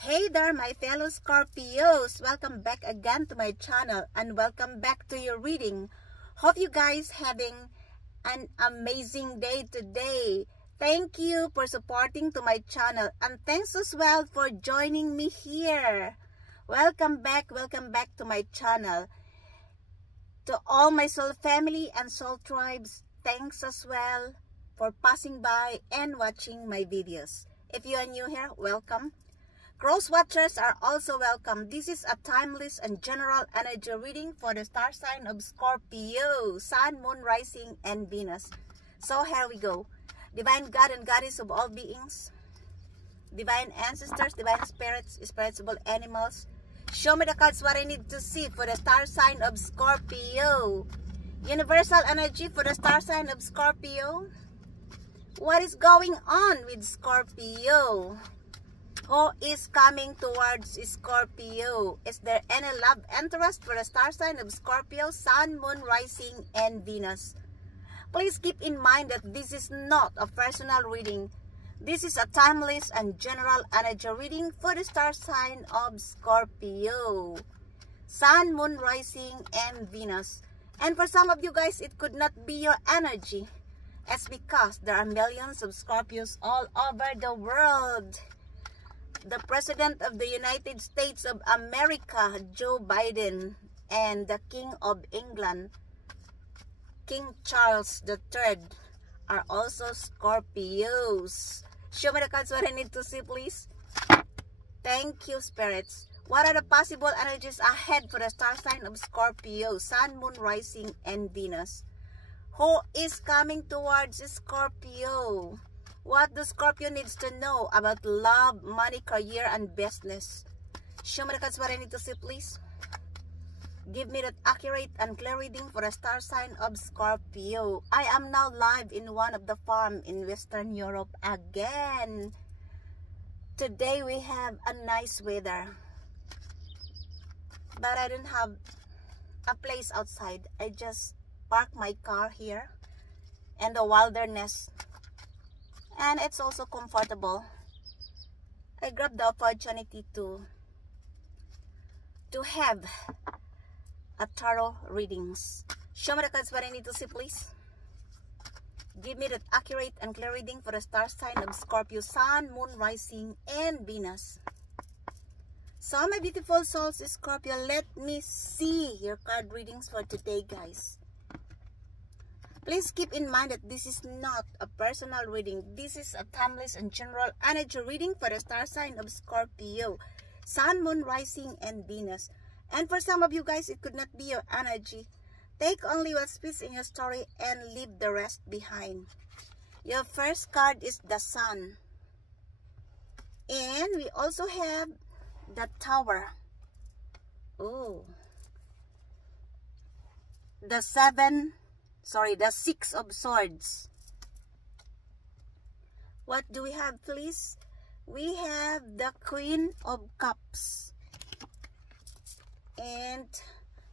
Hey there, my fellow Scorpios! Welcome back again to my channel and welcome back to your reading. Hope you guys having an amazing day today. Thank you for supporting to my channel and thanks as well for joining me here. Welcome back to my channel. To all my soul family and soul tribes, thanks as well for passing by and watching my videos. If you are new here, welcome. Cross watchers are also welcome. This is a timeless and general energy reading for the star sign of Scorpio, Sun, Moon, Rising, and Venus. So here we go. Divine God and Goddess of all beings, divine ancestors, divine spirits, spirits of all animals, show me the cards what I need to see for the star sign of Scorpio. Universal energy for the star sign of Scorpio. What is going on with Scorpio? Who is coming towards Scorpio? Is there any love interest for the star sign of Scorpio, Sun, Moon, Rising, and Venus? Please keep in mind that this is not a personal reading. This is a timeless and general energy reading for the star sign of Scorpio, Sun, Moon, Rising, and Venus. And for some of you guys, it could not be your energy. It's because there are millions of Scorpios all over the world. The President of the United States of America, Joe Biden, and the King of England, King Charles III, are also Scorpios. Show me the cards what I need to see, please. Thank you, spirits. What are the possible energies ahead for the star sign of Scorpio, Sun, Moon, Rising, and Venus? Who is coming towards Scorpio? What the Scorpio needs to know about love, money, career, and business? Show me the cards what I need to see, please. Give me that accurate and clear reading for the star sign of Scorpio. I am now live in one of the farm in Western Europe again. Today we have a nice weather. But I don't have a place outside. I just park my car here in the wilderness. And it's also comfortable. I grabbed the opportunity to have a tarot readings. Show me the cards what I need to see, please. Give me that accurate and clear reading for the star sign of Scorpio, Sun, Moon, Rising, and Venus. So my beautiful souls, Scorpio, let me see your card readings for today, guys. Please keep in mind that this is not a personal reading. This is a timeless and general energy reading for the star sign of Scorpio, Sun, Moon, Rising, and Venus. And for some of you guys, it could not be your energy. Take only what fits in your story and leave the rest behind. Your first card is the Sun. And we also have the Tower. Oh. The Six of Swords. What do we have, please? We have the Queen of Cups. And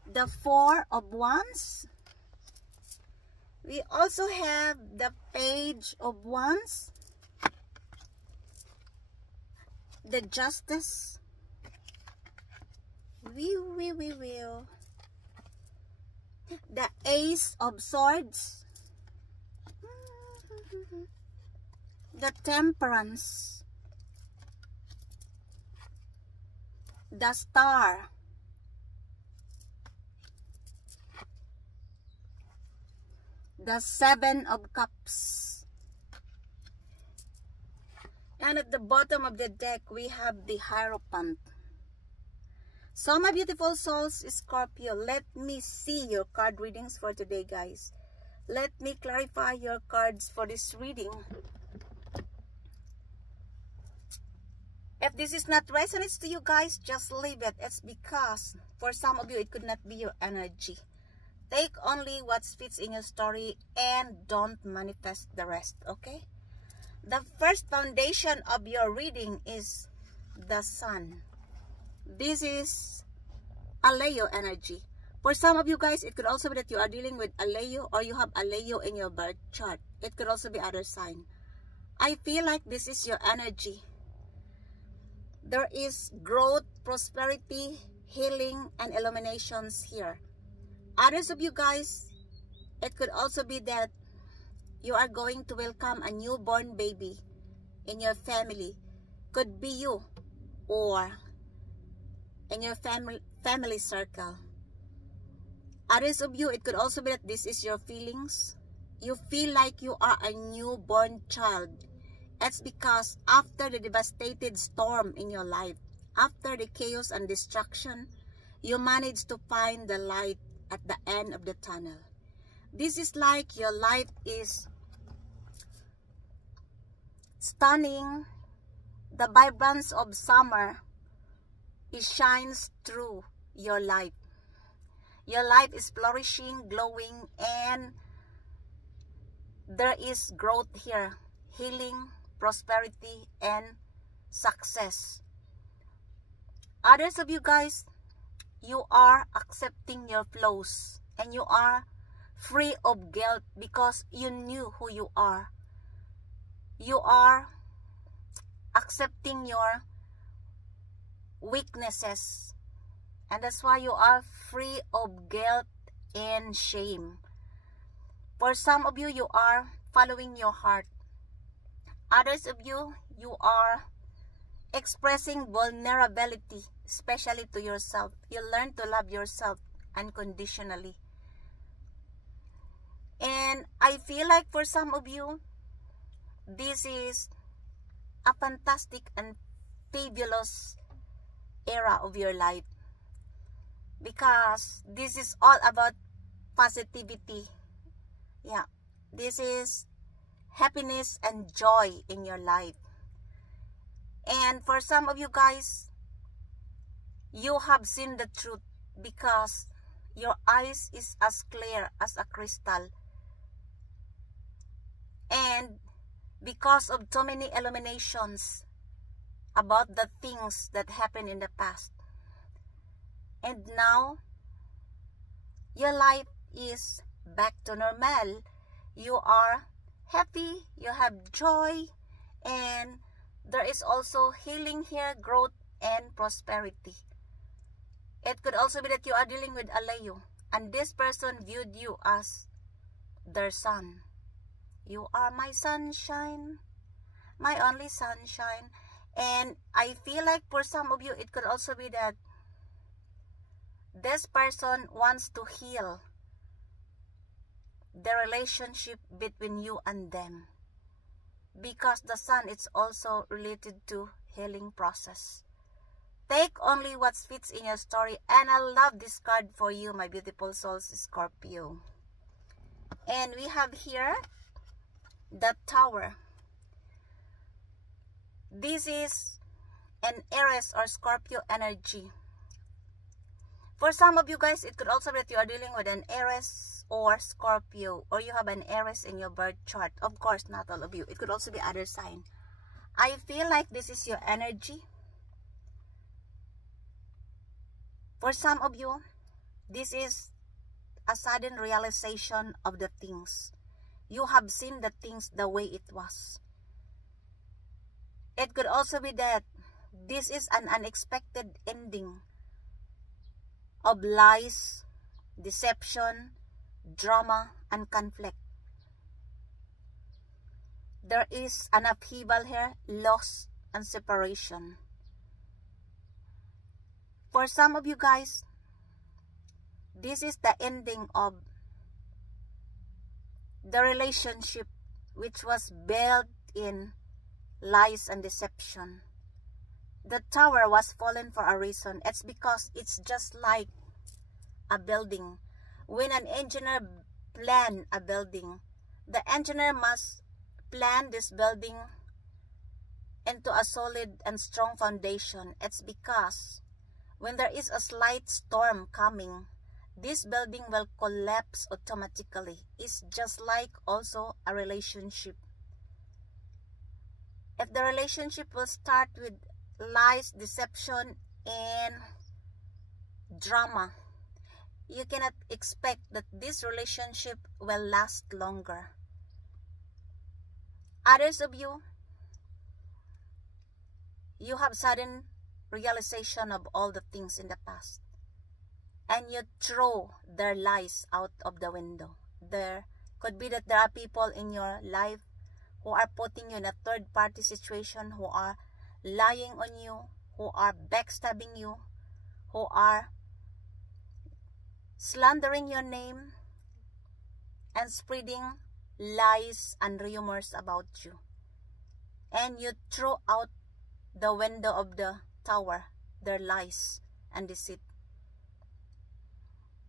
the Four of Wands. We also have the Page of Wands. The Justice. The Ace of Swords. The Temperance. The Star. The Seven of Cups. And at the bottom of the deck, we have the Hierophant. So my beautiful souls, Scorpio, let me see your card readings for today, guys. Let me clarify your cards for this reading. If this is not resonates to you guys, just leave it. It's because for some of you, it could not be your energy. Take only what fits in your story and don't manifest the rest, okay? The first foundation of your reading is the Sun. This is a Leo energy. For some of you guys, it could also be that you are dealing with a Leo or you have a Leo in your birth chart. It could also be other sign. I feel like this is your energy. There is growth, prosperity, healing, and illuminations here. Others of you guys, it could also be that you are going to welcome a newborn baby in your family. Could be you or in your family circle. Others of you, it could also be that this is your feelings. You feel like you are a newborn child. It's because after the devastated storm in your life, after the chaos and destruction, you managed to find the light at the end of the tunnel. This is like your life is stunning. The vibrance of summer, it shines through your life. Your life is flourishing, glowing, and there is growth here, healing, prosperity, and success. Others of you guys, you are accepting your flaws and you are free of guilt because you knew who you are. You are accepting your weaknesses, and that's why you are free of guilt and shame. For some of you, you are following your heart. Others of you, you are expressing vulnerability, especially to yourself. You learn to love yourself unconditionally. And I feel like for some of you, this is a fantastic and fabulous era of your life, because this is all about positivity. Yeah, this is happiness and joy in your life. And for some of you guys, you have seen the truth because your eyes is as clear as a crystal. And because of so many illuminations about the things that happened in the past. And now, your life is back to normal. You are happy, you have joy, and there is also healing here, growth, and prosperity. It could also be that you are dealing with a Leo, and this person viewed you as their son. You are my sunshine, my only sunshine. And I feel like for some of you, it could also be that this person wants to heal the relationship between you and them, because the sun is also related to healing process. Take only what fits in your story, and I love this card for you, my beautiful souls, Scorpio. And we have here the Tower. This is an Aries or Scorpio energy. For some of you guys, it could also be that you are dealing with an Aries or Scorpio, or you have an Aries in your birth chart. Of course, not all of you. It could also be other sign. I feel like this is your energy. For some of you, this is a sudden realization of the things. You have seen the things the way it was. It could also be that this is an unexpected ending of lies, deception, drama, and conflict. There is an upheaval here, loss, and separation. For some of you guys, this is the ending of the relationship which was built in lies and deception. The tower was fallen for a reason. It's because it's just like a building. When an engineer plans a building, the engineer must plan this building into a solid and strong foundation. It's because when there is a slight storm coming, this building will collapse automatically. It's just like also a relationship. If the relationship will start with lies, deception, and drama, you cannot expect that this relationship will last longer. Others of you, you have sudden realization of all the things in the past. And you throw their lies out of the window. There could be that there are people in your life who are putting you in a third-party situation, who are lying on you, who are backstabbing you, who are slandering your name and spreading lies and rumors about you. And you throw out the window of the tower their lies and deceit.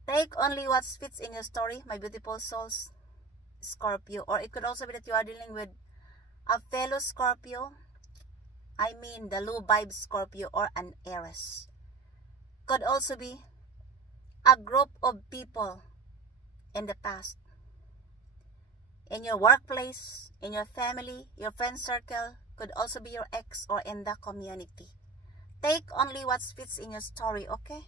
Take only what fits in your story, my beautiful souls, Scorpio. Or it could also be that you are dealing with a fellow Scorpio. I mean the low vibe Scorpio or an Aries. Could also be a group of people in the past. In your workplace, in your family, your friend circle, could also be your ex or in the community. Take only what fits in your story, okay?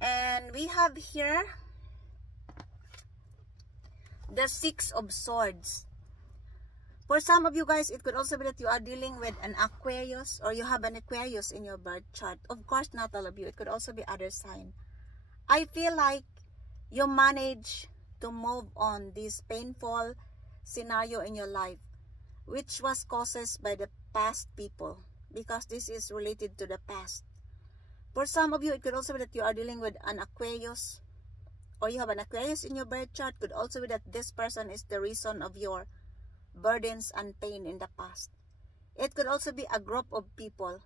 And we have here the Six of Swords. For some of you guys, it could also be that you are dealing with an Aquarius or you have an Aquarius in your birth chart. Of course, not all of you. It could also be other sign. I feel like you manage to move on this painful scenario in your life, which was caused by the past people, because this is related to the past. For some of you, it could also be that you are dealing with an Aquarius or you have an Aquarius in your birth chart. Could also be that this person is the reason of your burdens and pain in the past. It could also be a group of people.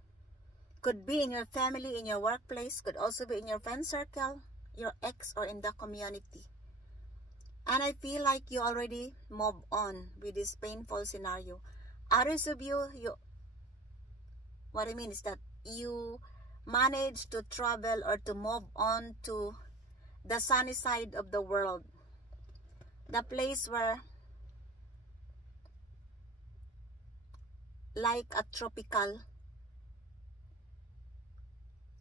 Could be in your family, in your workplace. Could also be in your friend circle, your ex, or in the community. And I feel like you already moved on with this painful scenario. Others of you, what I mean is that you managed to travel or to move on to the sunny side of the world. The place where, like a tropical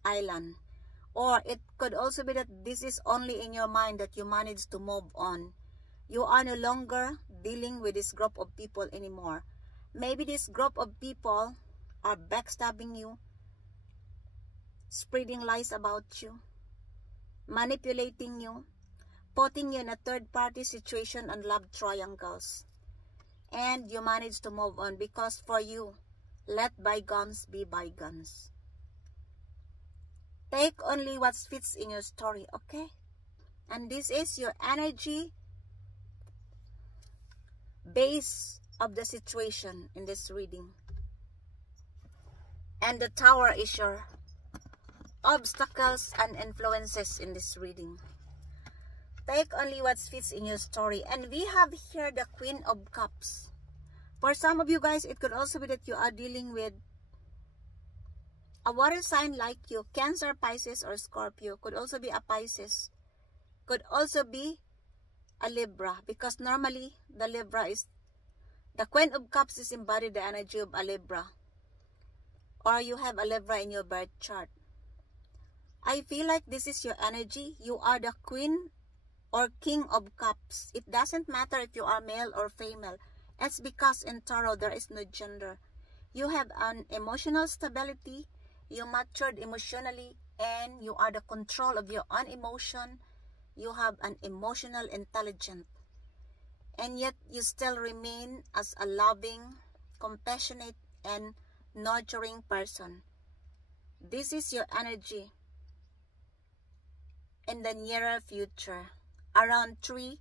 island. Or it could also be that this is only in your mind that you managed to move on. You are no longer dealing with this group of people anymore. Maybe this group of people are backstabbing you, spreading lies about you, manipulating you, putting you in a third-party situation and love triangles. And you manage to move on because for you, let bygones be bygones. Take only what fits in your story, okay? And this is your energy base of the situation in this reading. And the Tower is your obstacles and influences in this reading. Take only what fits in your story. And we have here the Queen of Cups. For some of you guys, it could also be that you are dealing with a water sign like you. Cancer, Pisces, or Scorpio. Could also be a Pisces. Could also be a Libra. Because normally, the Libra is, the Queen of Cups is embodied the energy of a Libra. Or you have a Libra in your birth chart. I feel like this is your energy. You are the Queen or King of Cups. It doesn't matter if you are male or female. It's because in Tarot, there is no gender. You have an emotional stability. You matured emotionally. And you are the control of your own emotion. You have an emotional intelligence. And yet, you still remain as a loving, compassionate, and nurturing person. This is your energy in the nearer future, around 3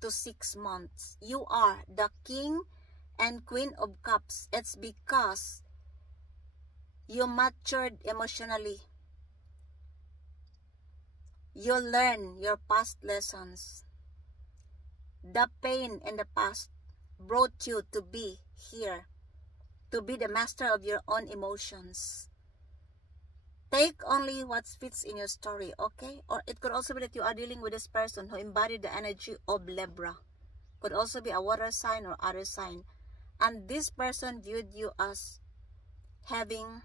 to 6 months. You are the King and Queen of Cups. It's because you matured emotionally. You learn your past lessons. The pain in the past brought you to be here, to be the master of your own emotions. Take only what fits in your story, okay? Or it could also be that you are dealing with this person who embodied the energy of Libra. Could also be a water sign or other sign. And this person viewed you as having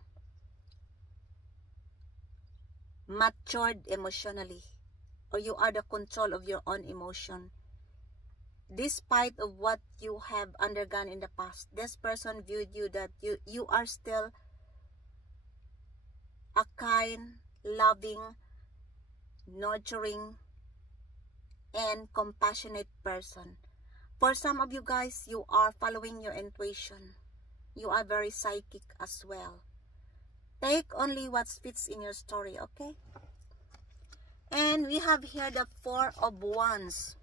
matured emotionally. Or you are the control of your own emotion. Despite of what you have undergone in the past, this person viewed you that you are still kind, loving, nurturing, and compassionate person. For some of you guys, you are following your intuition. You are very psychic as well. Take only what fits in your story, okay? And we have here the Four of Wands.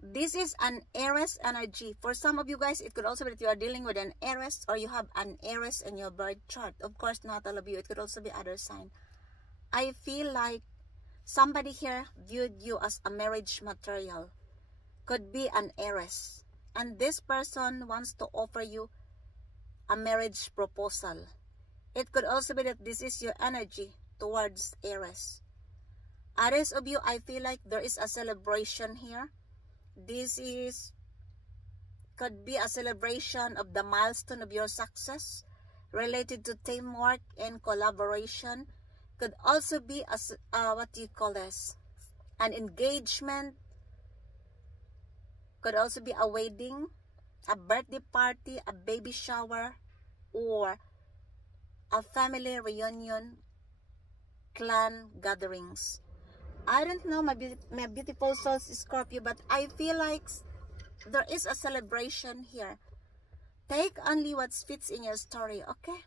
This is an Aries energy. For some of you guys, it could also be that you are dealing with an Aries, or you have an Aries in your birth chart. Of course, not all of you. It could also be other sign. I feel like somebody here viewed you as a marriage material. Could be an Aries. And this person wants to offer you a marriage proposal. It could also be that this is your energy towards Aries. Others of you, I feel like there is a celebration here. This could be a celebration of the milestone of your success related to teamwork and collaboration. Could also be what do you call this? An engagement. Could also be a wedding, a birthday party, a baby shower, or a family reunion, clan gatherings. I don't know, my beautiful souls, Scorpio, but I feel like there is a celebration here. Take only what fits in your story, okay?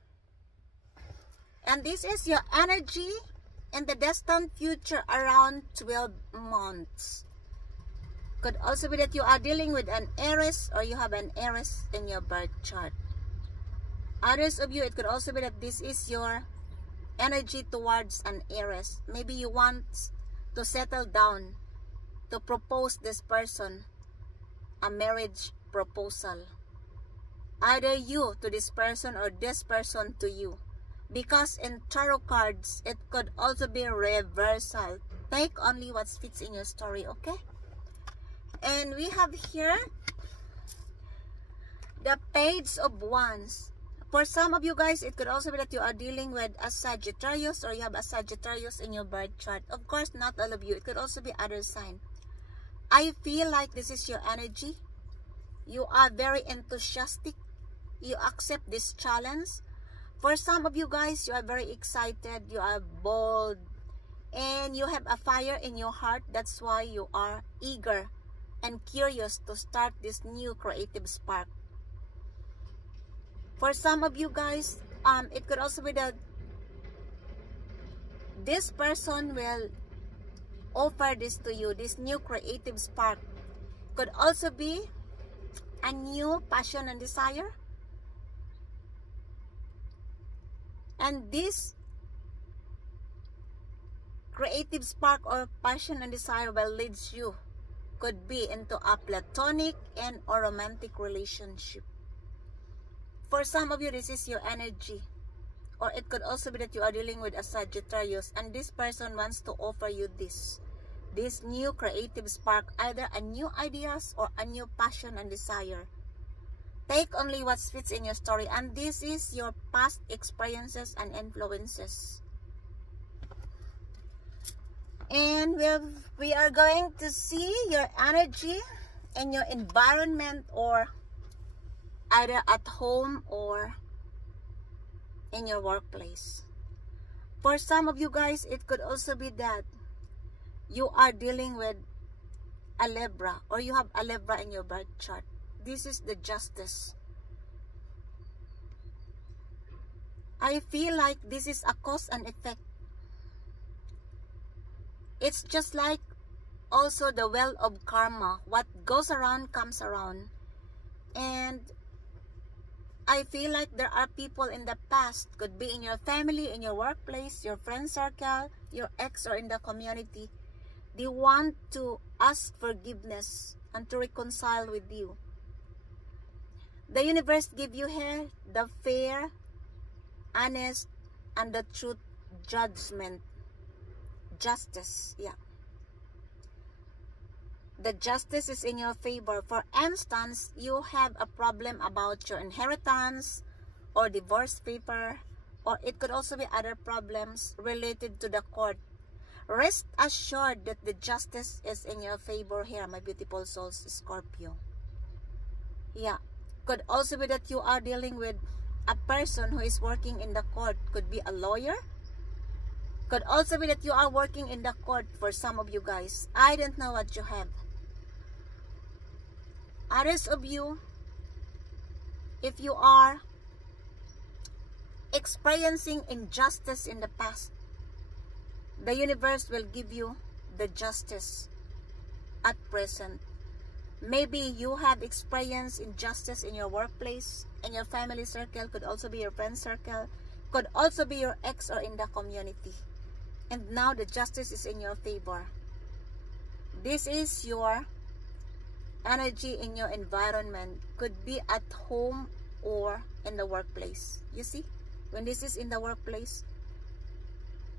And this is your energy in the distant future around 12 months. Could also be that you are dealing with an Aries, or you have an Aries in your birth chart. Others of you, it could also be that this is your energy towards an Aries. Maybe you want to settle down, to propose this person a marriage proposal. Either you to this person or this person to you. Because in tarot cards, it could also be reversal. Take only what fits in your story, okay? And we have here the Page of Wands. For some of you guys, it could also be that you are dealing with a Sagittarius, or you have a Sagittarius in your birth chart. Of course, not all of you. It could also be other sign. I feel like this is your energy. You are very enthusiastic. You accept this challenge. For some of you guys, you are very excited. You are bold. And you have a fire in your heart. That's why you are eager and curious to start this new creative spark. For some of you guys, it could also be that this person will offer this to you, this new creative spark. Could also be a new passion and desire. And this creative spark or passion and desire will lead you, could be into a platonic and or romantic relationship. For some of you, this is your energy. Or it could also be that you are dealing with a Sagittarius, and this person wants to offer you this new creative spark, either a new ideas or a new passion and desire. Take only what fits in your story, and this is your past experiences and influences. And we are going to see your energy and your environment, or either at home or in your workplace. For some of you guys, it could also be that you are dealing with a Libra, or you have a Libra in your birth chart. This is the Justice. I feel like this is a cause and effect. It's just like also the well of karma. What goes around comes around. And I feel like there are people in the past, could be in your family, in your workplace, your friend circle, your ex, or in the community. They want to ask forgiveness and to reconcile with you. The universe give you here the fair, honest, and the truth judgment. Justice, yeah. The justice is in your favor. For instance, you have a problem about your inheritance or divorce paper, or it could also be other problems related to the court. Rest assured that the justice is in your favor here, my beautiful souls, Scorpio. Yeah. Could also be that you are dealing with a person who is working in the court. Could be a lawyer, Could also be that you are working in the court for some of you guys. I don't know what you have. Others of you, if you are experiencing injustice in the past, the universe will give you the justice at present. Maybe you have experienced injustice in your workplace, in your family circle, could also be your friend circle, could also be your ex or in the community. And now the justice is in your favor. This is your energy in your environment. Could be at home or in the workplace. You see? When this is in the workplace,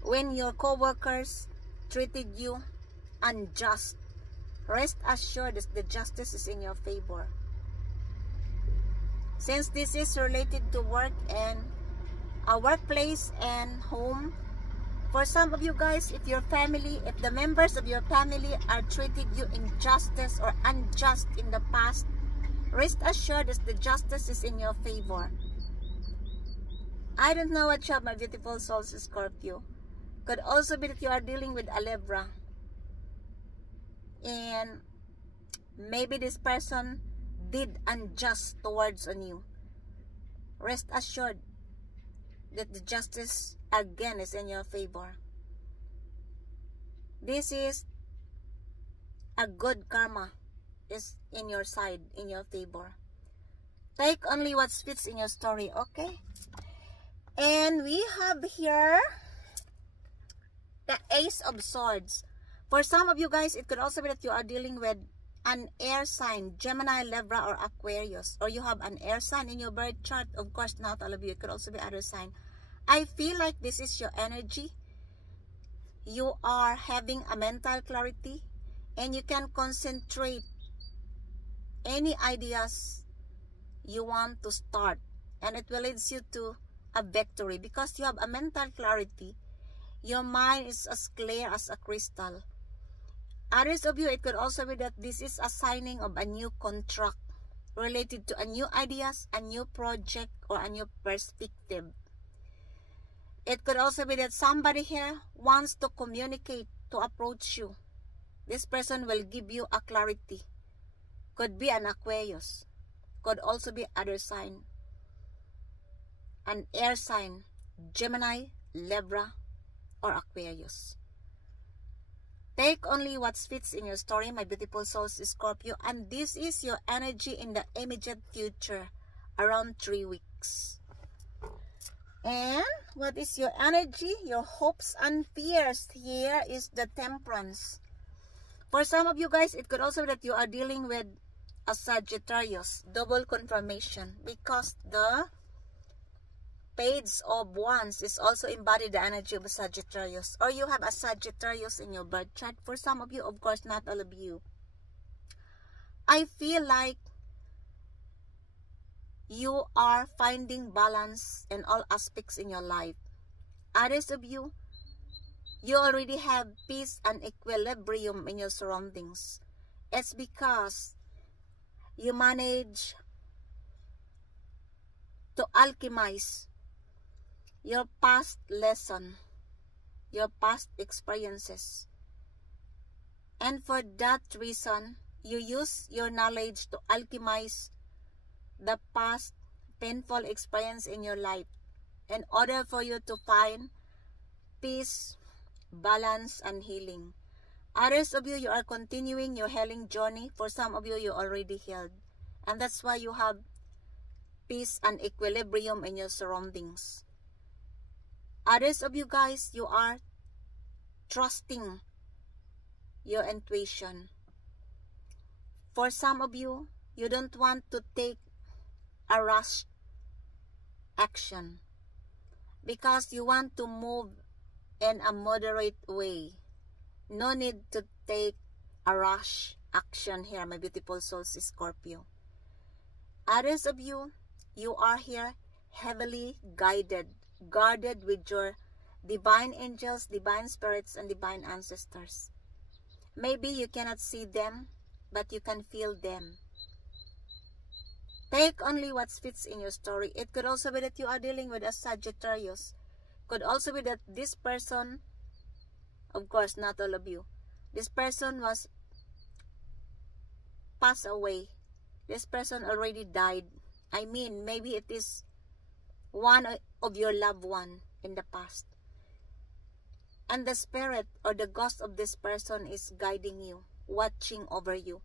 when your co-workers treated you unjust, rest assured that the justice is in your favor. Since this is related to work and a workplace and home, for some of you guys, if your family, if the members of your family are treated you injustice or unjust in the past, rest assured that the justice is in your favor. I don't know what you have, my beautiful souls, Scorpio. Could also be that you are dealing with a Libra. And maybe this person did unjust towards on you. Rest assured that the justice again is in your favor. This is a good karma is in your side, in your favor. Take only what fits in your story, okay? And we have here the Ace of Swords. For some of you guys, it could also be that you are dealing with an air sign, Gemini, Libra, or Aquarius. Or you have an air sign in your birth chart. Of course, not all of you. It could also be other sign. I feel like this is your energy. You are having a mental clarity. And you can concentrate any ideas you want to start. And it will lead you to a victory. Because you have a mental clarity. Your mind is as clear as a crystal. Others of you, it could also be that this is a signing of a new contract related to a new ideas, a new project, or a new perspective. It could also be that somebody here wants to communicate, to approach you. This person will give you a clarity. Could be an Aquarius. Could also be other sign. An air sign, Gemini, Libra, or Aquarius. Take only what fits in your story, my beautiful souls, Scorpio. And this is your energy in the immediate future, around 3 weeks. And what is your energy? Your hopes and fears. Here is the Temperance. For some of you guys, it could also be that you are dealing with a Sagittarius. Double confirmation. Because the Page of Wands is also embodied the energy of a Sagittarius. Or you have a Sagittarius in your birth chart. For some of you, of course, not all of you. I feel like you are finding balance in all aspects in your life. Others of you, you already have peace and equilibrium in your surroundings. It's because you manage to alchemize your past lesson, your past experiences. And for that reason, you use your knowledge to alchemize the past painful experience in your life in order for you to find peace, balance, and healing. Others of you, you are continuing your healing journey. For some of you, you already healed. And that's why you have peace and equilibrium in your surroundings. Others of you guys, you are trusting your intuition. For some of you, you don't want to take a rush action because you want to move in a moderate way. No need to take a rush action here, my beautiful souls, Scorpio. Others of you, you are here heavily guided, guarded with your divine angels, divine spirits, and divine ancestors. Maybe you cannot see them, but you can feel them. Take only what fits in your story. It could also be that you are dealing with a Sagittarius. Could also be that this person Of course, not all of you. This person was passed away. This person already died. I mean, maybe it is one of your loved one in the past. And the spirit or the ghost of this person is guiding you, watching over you.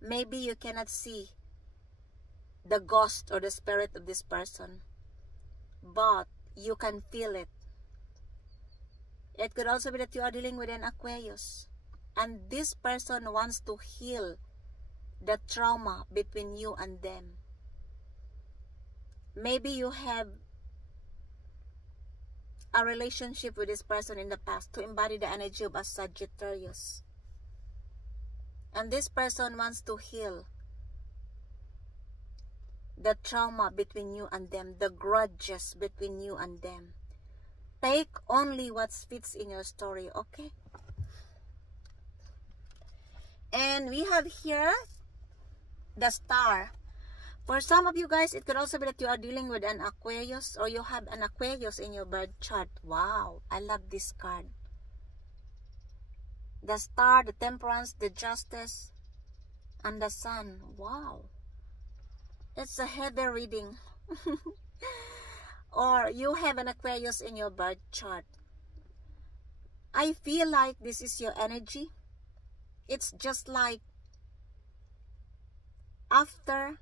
Maybe you cannot see the ghost or the spirit of this person, but you can feel it. It could also be that you are dealing with an Aquarius, and this person wants to heal the trauma between you and them. Maybe you have a relationship with this person in the past to embody the energy of a Sagittarius. And this person wants to heal the trauma between you and them, the grudges between you and them. Take only what fits in your story, okay? And we have here the Star. For some of you guys, it could also be that you are dealing with an Aquarius, or you have an Aquarius in your birth chart. Wow, I love this card. The Star, the Temperance, the Justice, and the Sun. Wow. It's a heavy reading. Or you have an Aquarius in your birth chart. I feel like this is your energy. It's just like after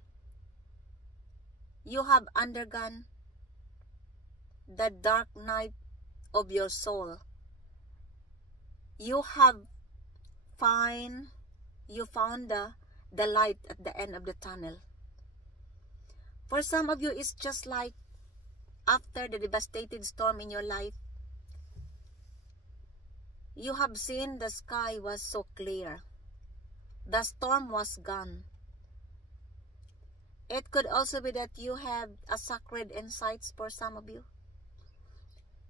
you have undergone the dark night of your soul, you have found the light at the end of the tunnel. For some of you, it's just like after the devastating storm in your life, you have seen the sky was so clear. The storm was gone. It could also be that you have a sacred insights for some of you.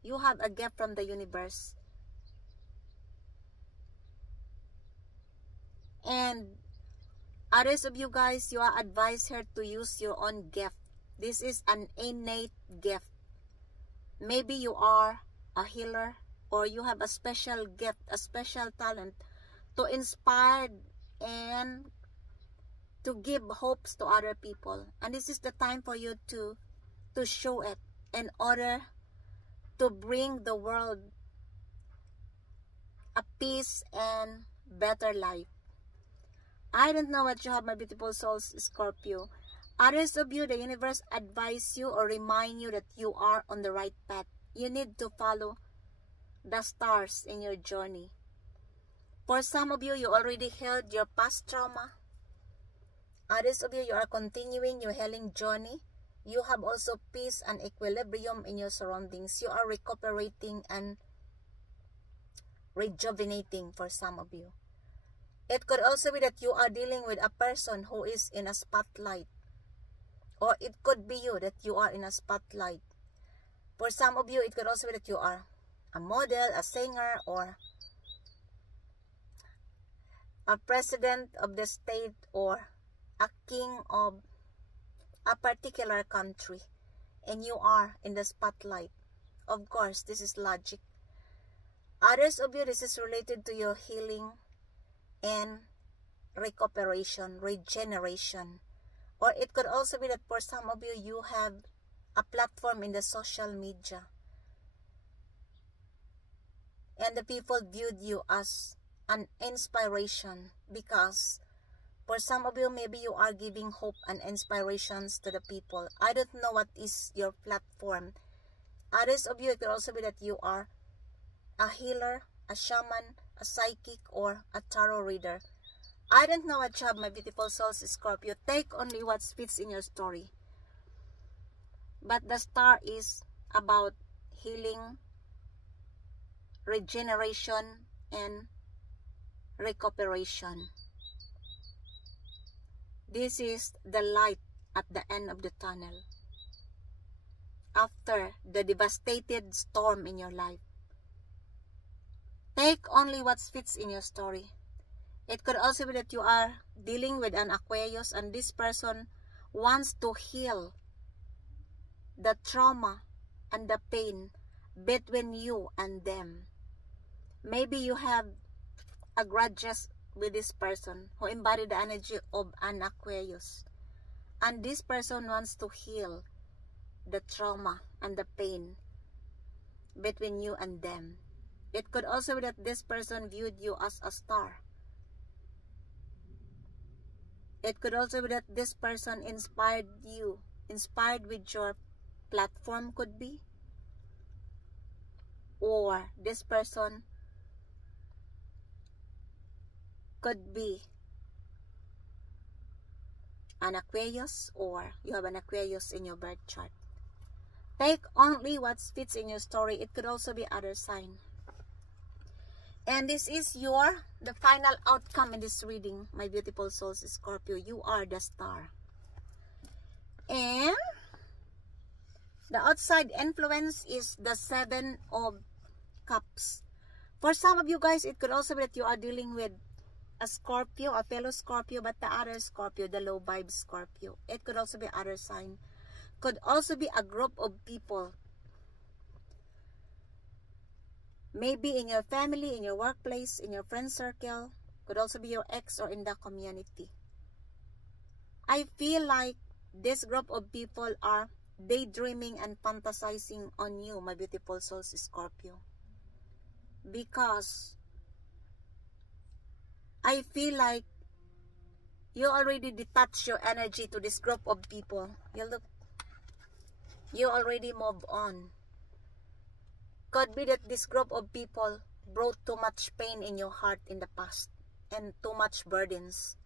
You have a gift from the universe. And others of you guys, you are advised here to use your own gift. This is an innate gift. Maybe you are a healer, or you have a special gift, a special talent to inspire and to give hopes to other people. And this is the time for you to show it in order to bring the world a peace and better life. I don't know what you have, my beautiful souls, Scorpio. Others of you, the universe advise you or remind you that you are on the right path. You need to follow the stars in your journey. For some of you, you already healed your past trauma. Others of you, you are continuing your healing journey. You have also peace and equilibrium in your surroundings. You are recuperating and rejuvenating for some of you. It could also be that you are dealing with a person who is in a spotlight. Or it could be you that you are in a spotlight. For some of you, it could also be that you are a model, a singer, or a president of the state, or a king of a particular country, and you are in the spotlight. Of course, this is logic. Others of you, this is related to your healing and recuperation, regeneration. Or it could also be that for some of you, you have a platform in the social media, and the people viewed you as an inspiration, because for some of you, maybe you are giving hope and inspirations to the people. I don't know what is your platform. Others of you, it could also be that you are a healer, a shaman, a psychic, or a tarot reader. I don't know what you have, my beautiful souls, Scorpio. Take only what fits in your story. But the star is about healing, regeneration, and recuperation. This is the light at the end of the tunnel. After the devastated storm in your life, take only what fits in your story. It could also be that you are dealing with an Aquarius, and this person wants to heal the trauma and the pain between you and them. Maybe you have a grudges with this person who embody the energy of an Aquarius. And this person wants to heal the trauma and the pain between you and them. It could also be that this person viewed you as a star. It could also be that this person inspired you, inspired with your platform, could be. Or this person could be an Aquarius, or you have an Aquarius in your birth chart. Take only what fits in your story. It could also be other sign. And this is the final outcome in this reading, my beautiful souls, Scorpio. You are the star. And the outside influence is the 7 of Cups. For some of you guys, it could also be that you are dealing with a Scorpio, a fellow Scorpio, but the other Scorpio, the low vibe Scorpio. It could also be other sign. Could also be a group of people. Maybe in your family, in your workplace, in your friend circle. Could also be your ex or in the community. I feel like this group of people are daydreaming and fantasizing on you, my beautiful souls, Scorpio. Because I feel like you already detach your energy to this group of people. You already move on. Could be that this group of people brought too much pain in your heart in the past and too much burdens.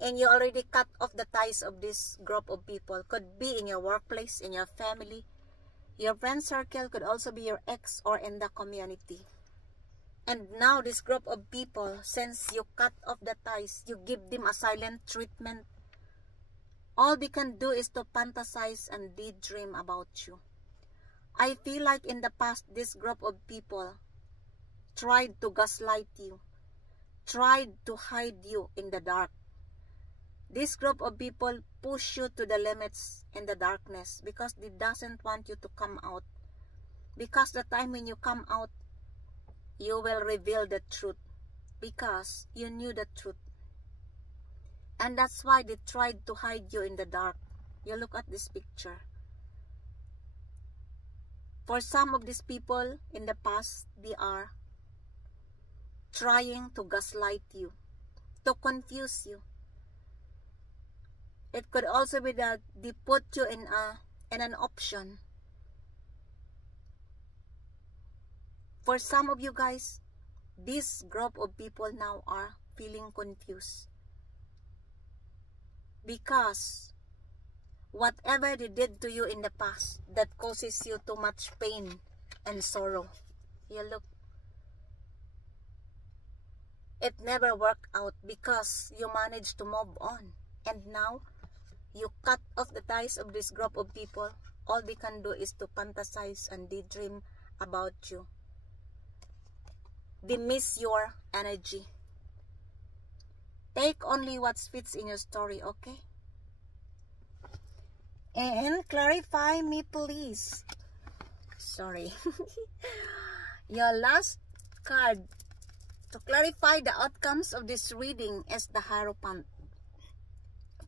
And you already cut off the ties of this group of people. Could be in your workplace, in your family. Your friend circle could also be your ex or in the community. And now this group of people, since you cut off the ties, you give them a silent treatment. All they can do is to fantasize and daydream about you. I feel like in the past, this group of people tried to gaslight you, tried to hide you in the dark. This group of people push you to the limits in the darkness because they doesn't want you to come out. Because the time when you come out, you will reveal the truth because you knew the truth. And that's why they tried to hide you in the dark. You look at this picture. For some of these people in the past, they are trying to gaslight you, to confuse you. It could also be that they put you in an option. For some of you guys, this group of people now are feeling confused. Because whatever they did to you in the past that causes you too much pain and sorrow, you look, it never worked out because you managed to move on. And now, you cut off the ties of this group of people. All they can do is to fantasize and daydream about you. They miss your energy. Take only what fits in your story, okay? And clarify me, please. Sorry. Your last card to clarify the outcomes of this reading is the Hierophant.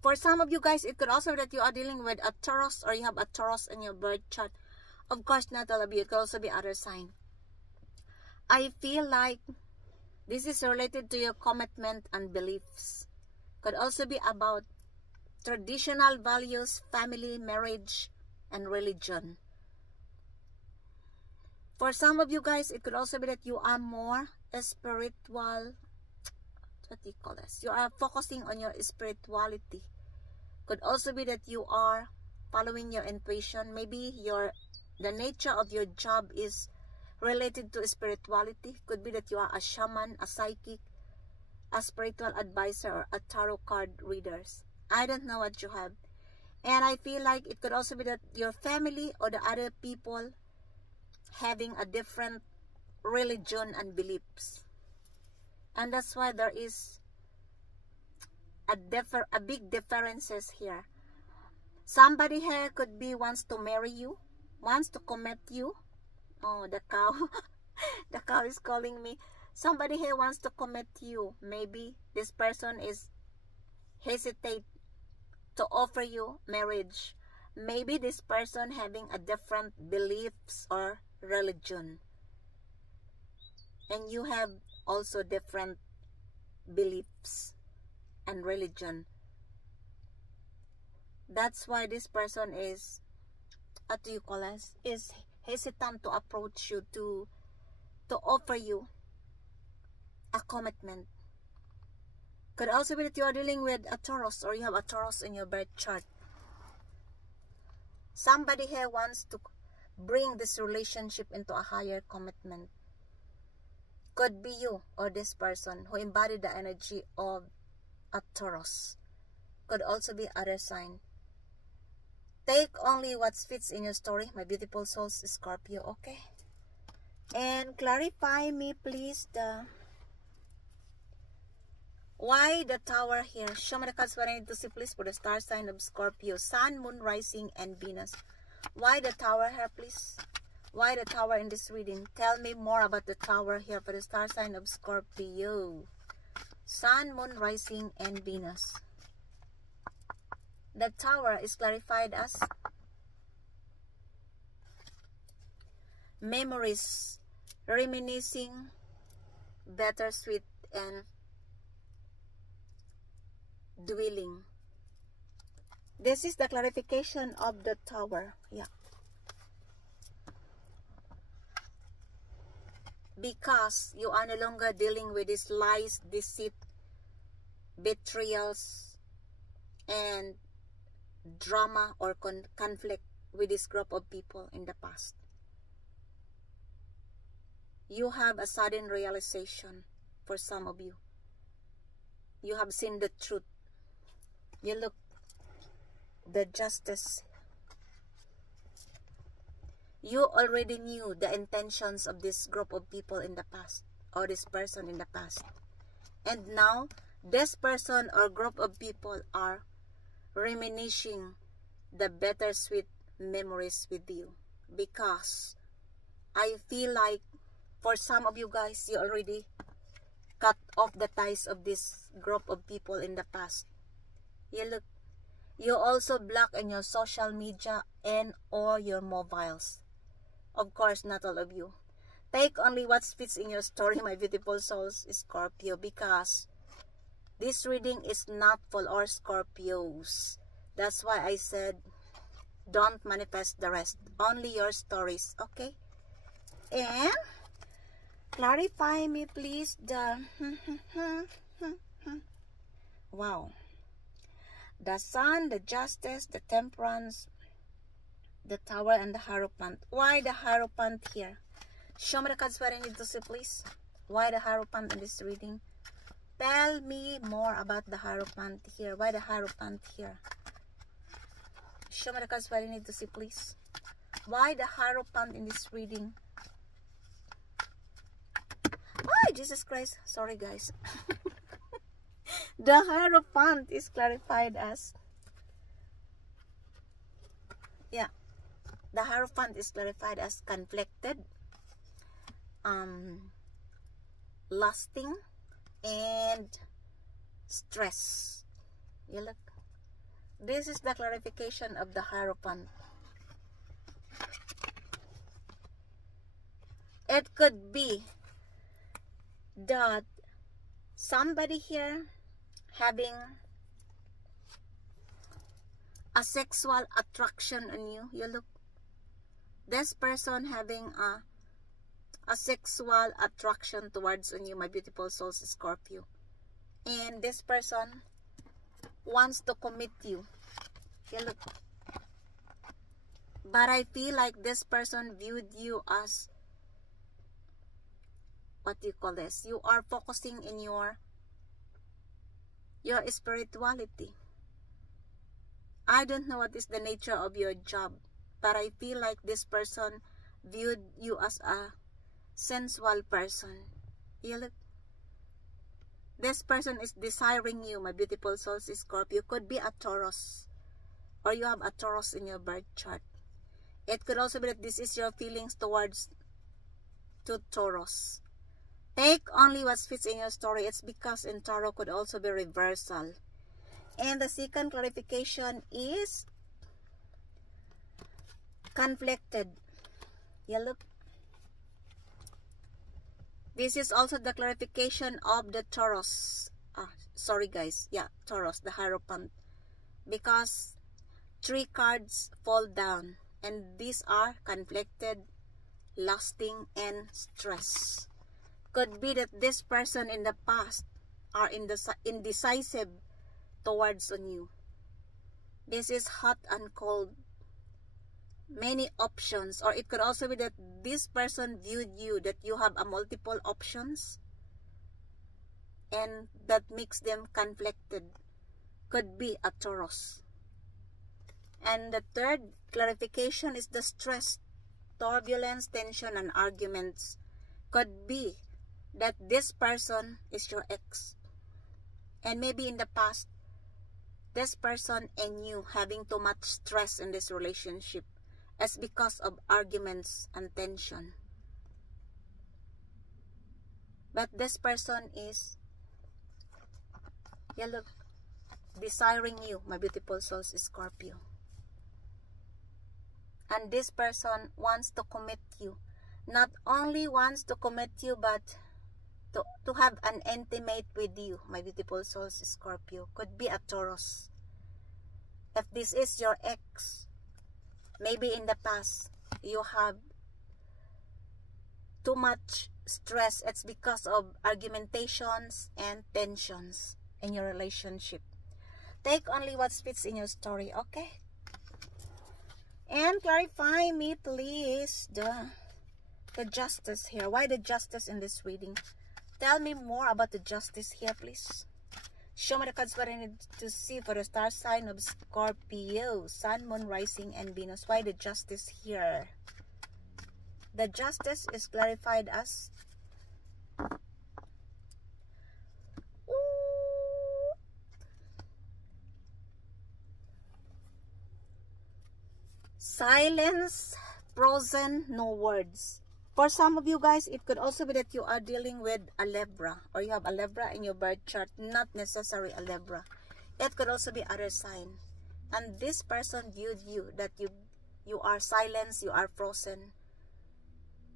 For some of you guys, it could also be that you are dealing with a Taurus or you have a Taurus in your birth chart. Of course, not all of you. It could also be other sign. I feel like this is related to your commitment and beliefs. Could also be about traditional values, family, marriage, and religion. For some of you guys, it could also be that you are more spiritual. What do you call this? You are focusing on your spirituality. Could also be that you are following your intuition. Maybe the nature of your job is related to spirituality. Could be that you are a shaman, a psychic, a spiritual advisor, or a tarot card readers. I don't know what you have. And I feel like it could also be that your family or the other people having a different religion and beliefs. And that's why there is a big differences here. Somebody here could be wants to marry you, wants to commit you. Oh, the cow. The cow is calling me. Somebody here wants to commit you. Maybe this person is hesitate to offer you marriage. Maybe this person having a different beliefs or religion. And you have also different beliefs and religion. That's why this person is, what do you call us, is hesitant to approach you, to offer you a commitment. Could also be that you are dealing with a Taurus, or you have a Taurus in your birth chart. Somebody here wants to bring this relationship into a higher commitment. Could be you or this person who embodied the energy of a Taurus. Could also be other sign. Take only what fits in your story, my beautiful souls, Scorpio, okay? And clarify me, please, why the Tower here? Show me the cards what I need to see, please, for the star sign of Scorpio. Sun, Moon, Rising, and Venus. Why the Tower here, please? Why the Tower in this reading? Tell me more about the Tower here for the star sign of Scorpio. Sun, Moon, Rising, and Venus. The Tower is clarified as memories, reminiscing, bittersweet, and dwelling. This is the clarification of the Tower. Yeah. Because you are no longer dealing with these lies, deceit, betrayals, and drama or conflict with this group of people in the past. You have a sudden realization for some of you. You have seen the truth. You look, the justice. You already knew the intentions of this group of people in the past, or this person in the past. And now, this person or group of people are reminiscing the bittersweet memories with you. Because I feel like for some of you guys, you already cut off the ties of this group of people in the past. You also block in your social media and or your mobiles. Of course, not all of you. Take only what fits in your story, my beautiful souls, Scorpio, because this reading is not for all Scorpios. That's why I said, don't manifest the rest. Only your stories, okay? And clarify me, please, the wow. The Sun, the Justice, the Temperance, the Tower, and the Hierophant. Why the Hierophant here? Show me the cards where I need to see, please. Why the Hierophant in this reading? Tell me more about the Hierophant here. Why the Hierophant here? Show me the cards where I need to see, please. Why the Hierophant in this reading? Oh, Jesus Christ. Sorry, guys. The Hierophant is clarified as, yeah, the Hierophant is clarified as conflicted, lusting, and stress. You look. This is the clarification of the Hierophant. It could be that somebody here having a sexual attraction on you. You look, this person having a sexual attraction towards on you, my beautiful souls, Scorpio. And this person wants to commit you. You look, but I feel like this person viewed you as, what do you call this? You are focusing in your spirituality. I don't know what is the nature of your job, but I feel like this person viewed you as a sensual person. You look, this person is desiring you, my beautiful souls, Scorpio. Could be a Taurus, or you have a Taurus in your birth chart. It could also be that this is your feelings towards to Taurus. Take only what fits in your story. It's because in Tarot could also be reversal. And the second clarification is conflicted. Yeah, look. This is also the clarification of the Taurus. Sorry guys. Yeah, Taurus, the Hierophant. Because 3 cards fall down. And these are conflicted, lusting, and stress. Could be that this person in the past are indecisive towards on you. This is hot and cold. Many options. Or it could also be that this person viewed you that you have a multiple options. And that makes them conflicted. Could be a Taurus. And the third clarification is the stress, turbulence, tension, and arguments. Could be that this person is your ex. And maybe in the past, this person and you having too much stress in this relationship as because of arguments and tension. But this person is, yeah, look, desiring you, my beautiful souls, Scorpio. And this person wants to commit you. Not only wants to commit you, but to have an intimate with you, my beautiful souls, Scorpio. Could be a Taurus. If this is your ex, maybe in the past, you have too much stress. It's because of argumentations and tensions in your relationship. Take only what fits in your story, okay? And clarify me, please, the justice here. Why the justice in this reading? Tell me more about the justice here, please. Show me the cards what I need to see for the star sign of Scorpio, Sun, Moon, Rising, and Venus. Why the justice here? The justice is clarified as silence, frozen, no words. For some of you guys, it could also be that you are dealing with a Libra, or you have a Libra in your birth chart, not necessarily a Libra. It could also be other sign. And this person viewed you that you are silenced, you are frozen.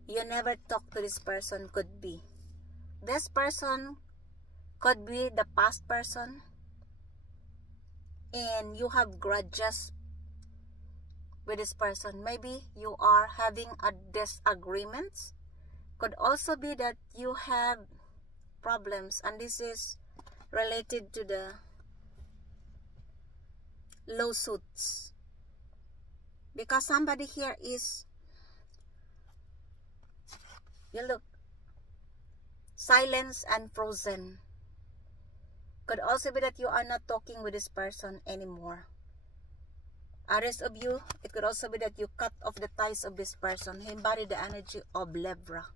You never talk to this person, could be. This person could be the past person, and you have grudges with this person. Maybe you are having a disagreement. Could also be that you have problems, and this is related to the lawsuits. Because somebody here is, you look, silence and frozen. Could also be that you are not talking with this person anymore. Others of you, it could also be that you cut off the ties of this person. He embodied the energy of Libra.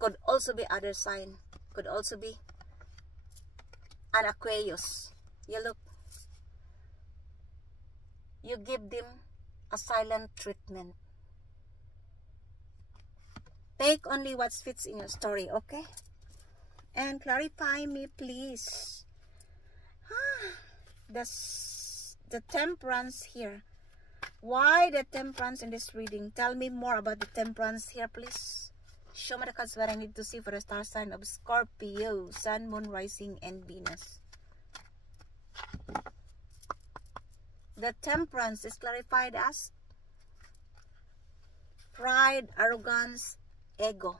Could also be other sign. Could also be an Aquarius. You look, you give them a silent treatment. Take only what fits in your story, okay? And clarify me, please. The temperance here. Why the temperance in this reading? Tell me more about the temperance here, please. Show me the cards what I need to see for the star sign of Scorpio, Sun, Moon, Rising, and Venus. The temperance is clarified as pride, arrogance, ego.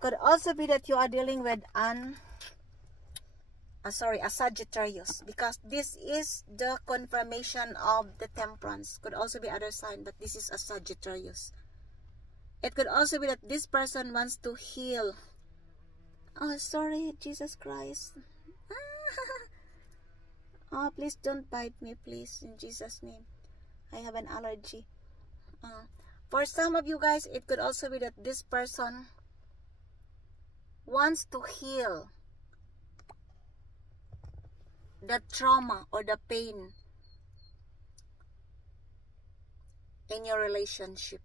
Could also be that you are dealing with a Sagittarius, because this is the confirmation of the temperance. Could also be other sign, but this is a Sagittarius. It could also be that this person wants to heal. Oh, sorry, Jesus Christ. Oh, please don't bite me, please, in Jesus' name. I have an allergy. For some of you guys, it could also be that this person wants to heal the trauma or the pain in your relationship.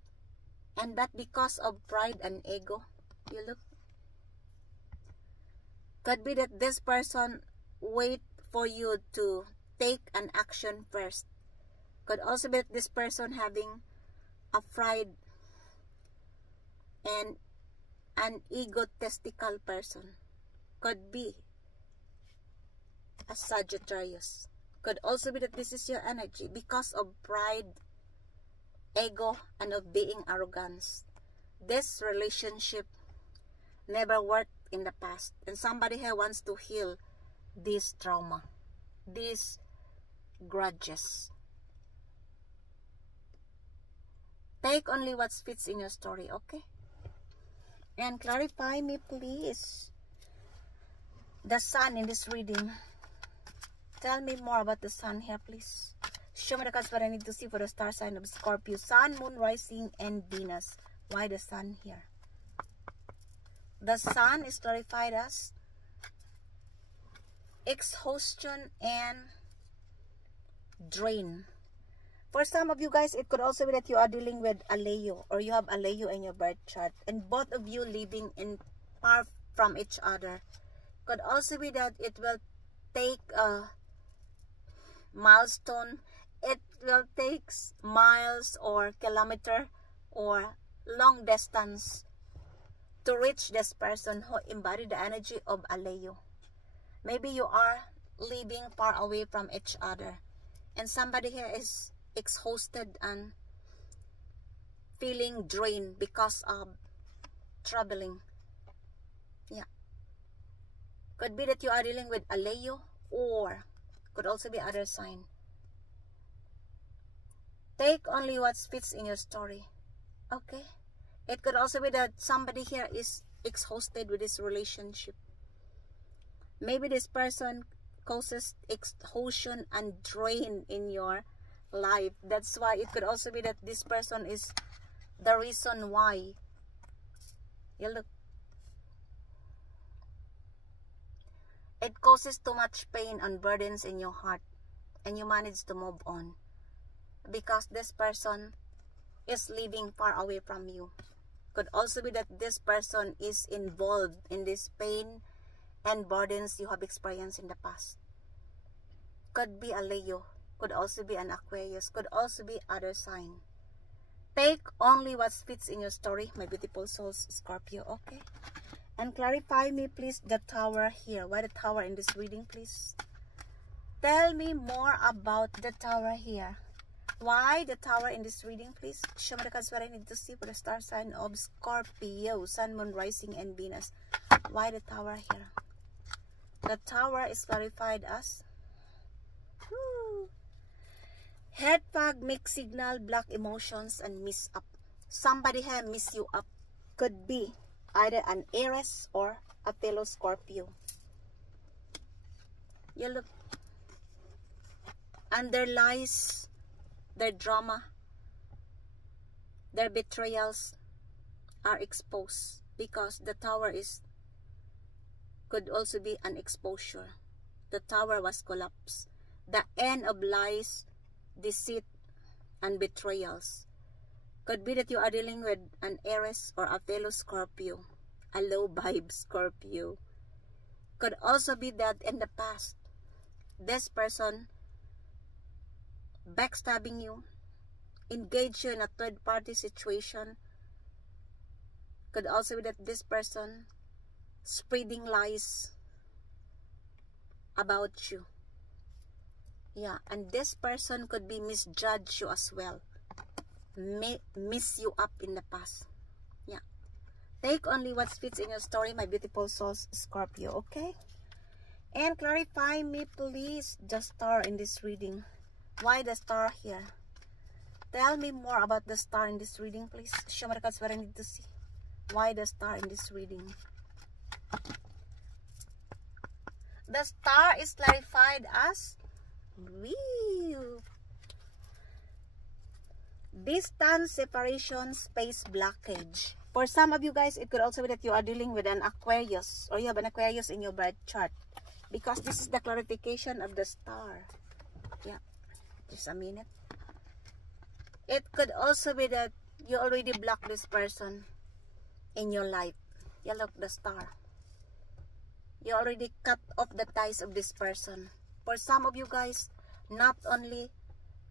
And that because of pride and ego. You look. Could be that this person wait for you to take an action first. Could also be that this person having a pride and an egotistical person. Could be a Sagittarius. Could also be that this is your energy because of pride, ego, and of being arrogance. This relationship never worked in the past, and somebody here wants to heal this trauma, these grudges. Take only what fits in your story, okay? And clarify me, please. The sun in this reading. Tell me more about the sun here, please. Show me the cards what I need to see for the star sign of Scorpio. Sun, Moon, Rising, and Venus. Why the sun here? The sun is clarified as exhaustion and drain. For some of you guys, it could also be that you are dealing with a Leo, or you have a Leo in your birth chart, and both of you living in far from each other. Could also be that it will take a milestone. It will take miles or kilometer or long distance to reach this person who embodied the energy of a Leo. Maybe you are living far away from each other, and somebody here is exhausted and feeling drained because of traveling. Yeah. Could be that you are dealing with a Leo, or could also be other sign. Take only what fits in your story. Okay? It could also be that somebody here is exhausted with this relationship. Maybe this person causes exhaustion and drain in your life. That's why it could also be that this person is the reason why. You look. It causes too much pain and burdens in your heart, and you manage to move on because this person is living far away from you. Could also be that this person is involved in this pain and burdens you have experienced in the past. Could be a Leo, could also be an Aquarius, could also be other sign. Take only what fits in your story, my beautiful souls, Scorpio, okay? And clarify me, please, the tower here. Why the tower in this reading, please? Tell me more about the tower here. Why the tower in this reading, please? Show me the cards what I need to see for the star sign of Scorpio, Sun, Moon, Rising, and Venus. Why the tower here? The tower is clarified as head fog, mixed signal, black emotions, and miss up. Somebody here miss you up. Could be either an Aries or a fellow Scorpio. You look. Underlies their drama, their betrayals are exposed because the tower is could also be an exposure. The tower was collapsed. The end of lies, deceit, and betrayals. Could be that you are dealing with an Aries or a fellow Scorpio, a low vibe Scorpio. Could also be that in the past, this person backstabbing you, engage you in a third-party situation. Could also be that this person spreading lies about you. Yeah, and this person could be misjudge you as well. Miss you up in the past. Yeah. Take only what fits in your story, my beautiful souls, Scorpio, okay? And clarify me, please, the star in this reading. Why the star here? Tell me more about the star in this reading, please. Show me the cards what I need to see. Why the star in this reading? The star is clarified as distance, separation, space, blockage. For some of you guys, it could also be that you are dealing with an Aquarius, or you have an Aquarius in your birth chart, because this is the clarification of the star. Yeah, just a minute. It could also be that You already blocked this person in your life. You look the star. You already cut off the ties of this person. For some of you guys, not only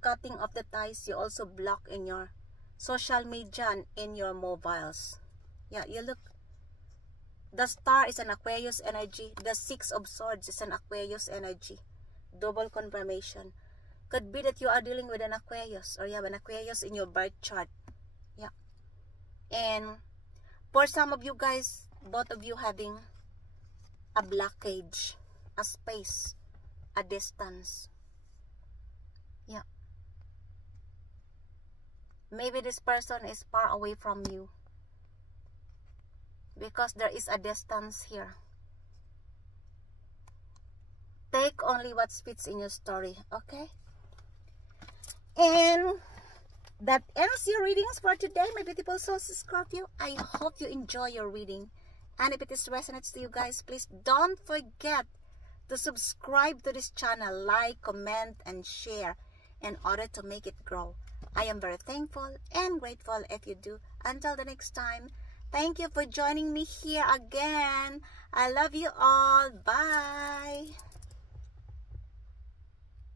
cutting off the ties, you also block in your social media and in your mobiles. Yeah, you look. The star is an Aquarius energy. The Six of Swords is an Aquarius energy. Double confirmation. Could be that you are dealing with an Aquarius, or you have an Aquarius in your birth chart. Yeah. And for some of you guys, both of you having a blockage, a space, a distance. Yeah. Maybe this person is far away from you, because there is a distance here. Take only what fits in your story, okay? And that ends your readings for today, my beautiful souls, Scorpio. I hope you enjoy your reading. And if it is resonates to you guys, please don't forget to subscribe to this channel, like, comment, and share in order to make it grow. I am very thankful and grateful if you do. Until the next time, thank you for joining me here again. I love you all. Bye.